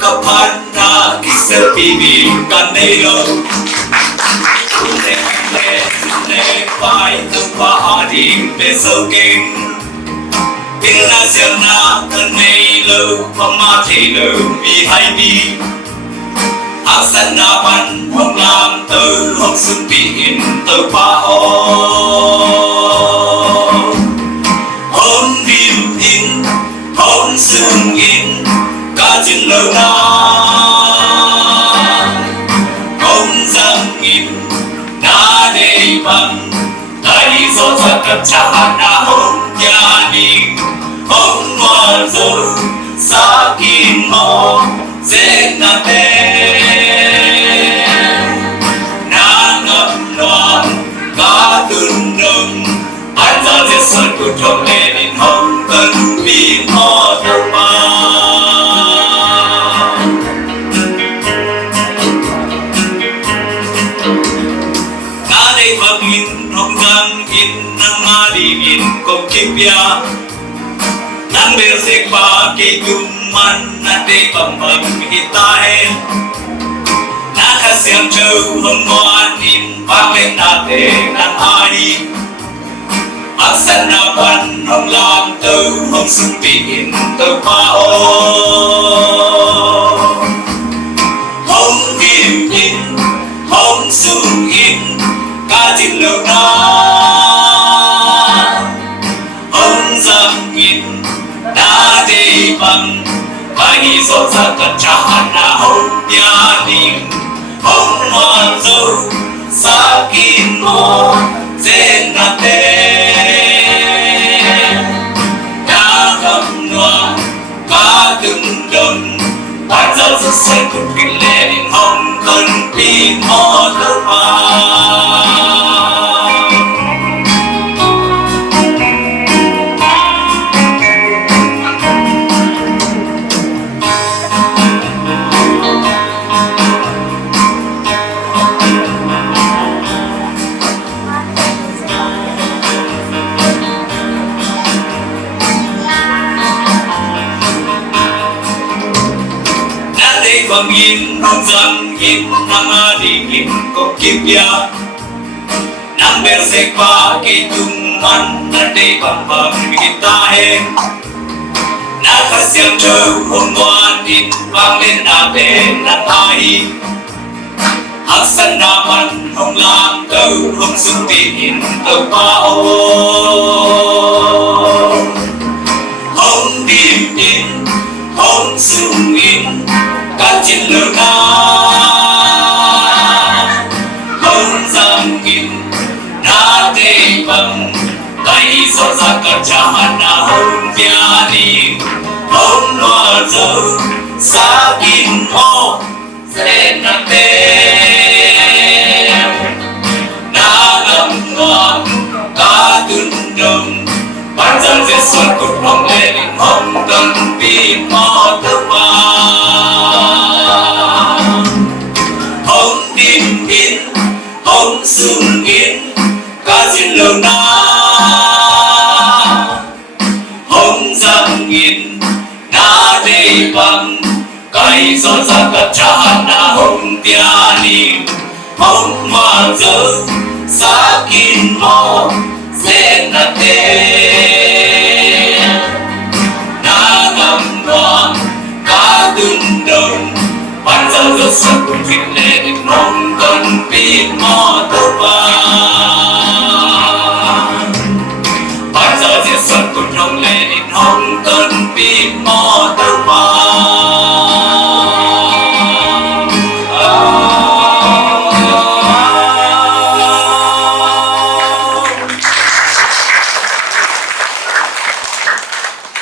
kapana kisa pibi kanelo ne pai tempa adim besoking Bila siana kanelo pamatelo mi hai bi Asana ban hong lam từ hong xuân biển từ pa o hong dim in hong xuân in ca chín lâu na hong giang in na đề bằng đại do cha cập cha na hong gia đình hong ngoan dâu sa kim mo dễ na tê Sơn của trong lên in hồng tân vì họ đâu mà na đây bằng in hồng giang in nang ma đi in công kim bia nang bel sek ba ke man na đây bằng kita hen na kasiang châu hồng ngoan in vang lên na te nang hari Asana ban hong lam từ hong xuân biển từ pa o hong kim in hong xuân in ca chín lâu na hong giang in na đề bằng kai so sa cật cha na hong gia đình hong ngoan dâu sa kim mo dên na tê từng đồng hoàn giao rất sen cực kỳ lên hồng tân pin mò tơ hoa bằng in hong giang in nang đi in công kim bia nang bel sek ba ke man na de bằng kita hen na kasiang châu hong ngoan in vang lên na te nang hai hasan na man hong lam tâu hong xuân in tâu pa o hong dim in hong xuân in ca chín lâu na hong giang in na đề bằng tay so ra cả cha na hong gia đình hong loa dâu sa kim mo dễ na tê na ngâm ngon ca từng đồng ban dân dễ xuân cột hong lên hong tân vi mo tơ hoa hong dim in hong xuân in ca chín lâu na hong giang in na đề bằng kai so ra cật cha na hong tia ni hong ngoan dâu sa kim mo dễ na tê na ngâm ngon ca từng đồng ban giao rất sâu cùng